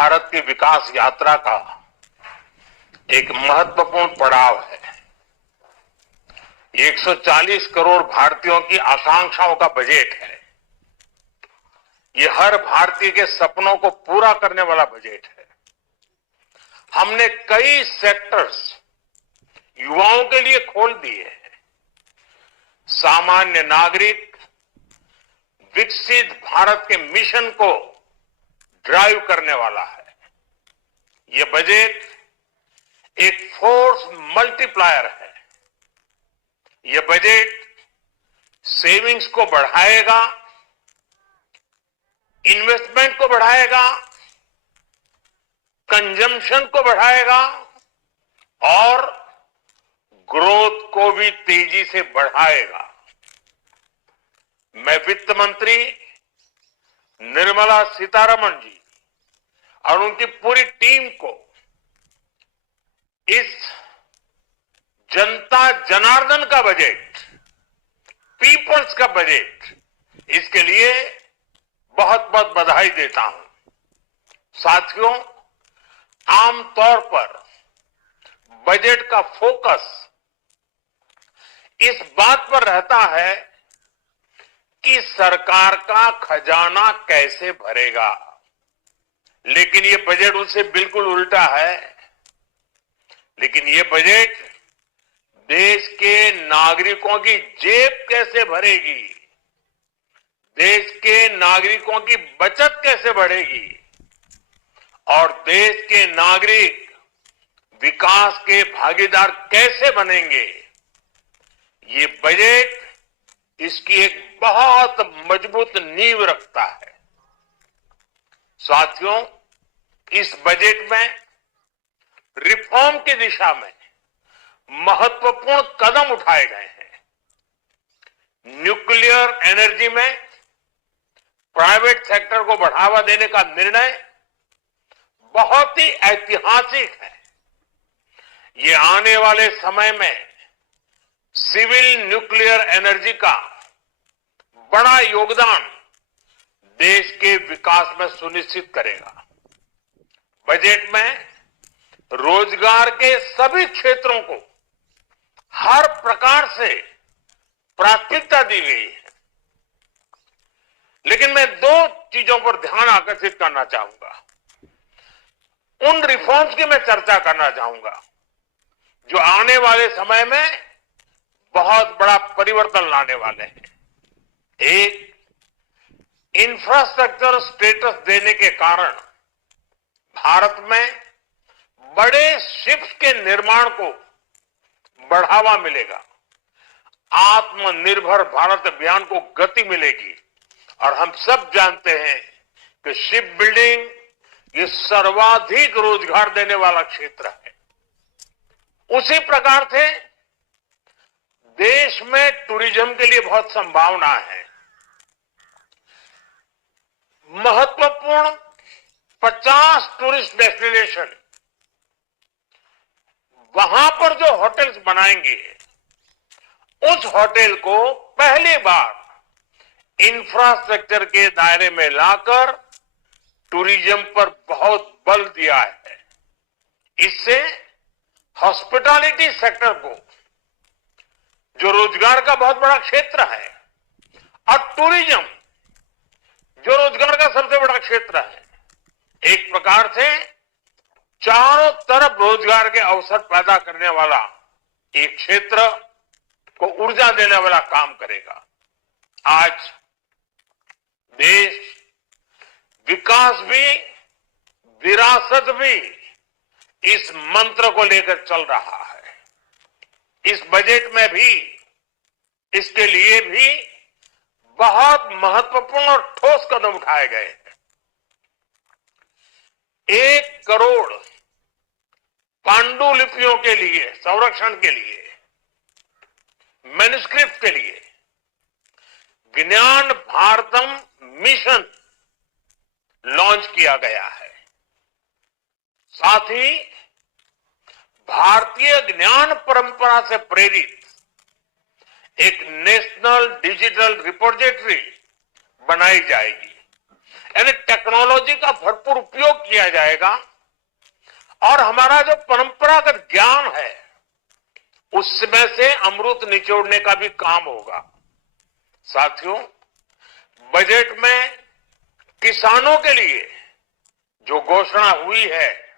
भारत की विकास यात्रा का एक महत्वपूर्ण पड़ाव है। 140 करोड़ भारतीयों की आकांक्षाओं का बजट है। ये हर भारतीय के सपनों को पूरा करने वाला बजट है। हमने कई सेक्टर्स युवाओं के लिए खोल दिए हैं। सामान्य नागरिक विकसित भारत के मिशन को ड्राइव करने वाला है। ये बजट एक फोर्स मल्टीप्लायर है। ये बजट सेविंग्स को बढ़ाएगा, इन्वेस्टमेंट को बढ़ाएगा, कंजम्पशन को बढ़ाएगा और ग्रोथ को भी तेजी से बढ़ाएगा। मैं वित्त मंत्री निर्मला सीतारमण जी और उनकी पूरी टीम को इस जनता जनार्दन का बजट, पीपल्स का बजट, इसके लिए बहुत बहुत बधाई देता हूं। साथियों, आमतौर पर बजट का फोकस इस बात पर रहता है कि सरकार का खजाना कैसे भरेगा, लेकिन ये बजट उससे बिल्कुल उल्टा है। लेकिन ये बजट देश के नागरिकों की जेब कैसे भरेगी, देश के नागरिकों की बचत कैसे बढ़ेगी और देश के नागरिक विकास के भागीदार कैसे बनेंगे, ये बजट इसकी एक बहुत मजबूत नींव रखता है। साथियों, इस बजट में रिफॉर्म की दिशा में महत्वपूर्ण कदम उठाए गए हैं। न्यूक्लियर एनर्जी में प्राइवेट सेक्टर को बढ़ावा देने का निर्णय बहुत ही ऐतिहासिक है। ये आने वाले समय में सिविल न्यूक्लियर एनर्जी का बड़ा योगदान देश के विकास में सुनिश्चित करेगा। बजट में रोजगार के सभी क्षेत्रों को हर प्रकार से प्राथमिकता दी गई है। लेकिन मैं दो चीजों पर ध्यान आकर्षित करना चाहूंगा। उन रिफॉर्म्स की मैं चर्चा करना चाहूंगा जो आने वाले समय में बहुत बड़ा परिवर्तन लाने वाले हैं। एक, इंफ्रास्ट्रक्चर स्टेटस देने के कारण भारत में बड़े शिप्स के निर्माण को बढ़ावा मिलेगा। आत्मनिर्भर भारत अभियान को गति मिलेगी और हम सब जानते हैं कि शिप बिल्डिंग ये सर्वाधिक रोजगार देने वाला क्षेत्र है। उसी प्रकार से देश में टूरिज्म के लिए बहुत संभावना है। महत्वपूर्ण 50 टूरिस्ट डेस्टिनेशन, वहां पर जो होटल्स बनाएंगे, उस होटल को पहली बार इंफ्रास्ट्रक्चर के दायरे में लाकर टूरिज्म पर बहुत बल दिया है। इससे हॉस्पिटैलिटी सेक्टर को, जो रोजगार का बहुत बड़ा क्षेत्र है, और टूरिज्म जो रोजगार का सबसे बड़ा क्षेत्र है, एक प्रकार से चारों तरफ रोजगार के अवसर पैदा करने वाला एक क्षेत्र को ऊर्जा देने वाला काम करेगा। आज देश विकास भी, विरासत भी इस मंत्र को लेकर चल रहा है। इस बजट में भी इसके लिए भी बहुत महत्वपूर्ण और ठोस कदम उठाए गए हैं। 1 करोड़ पांडुलिपियों के लिए संरक्षण के लिए, मैन्युस्क्रिप्ट के लिए ज्ञान भारतम मिशन लॉन्च किया गया है। साथ ही भारतीय ज्ञान परंपरा से प्रेरित एक नेशनल डिजिटल रिपोजिटरी बनाई जाएगी। यानी टेक्नोलॉजी का भरपूर उपयोग किया जाएगा और हमारा जो परंपरागत ज्ञान है उसमें से अमृत निचोड़ने का भी काम होगा। साथियों, बजट में किसानों के लिए जो घोषणा हुई है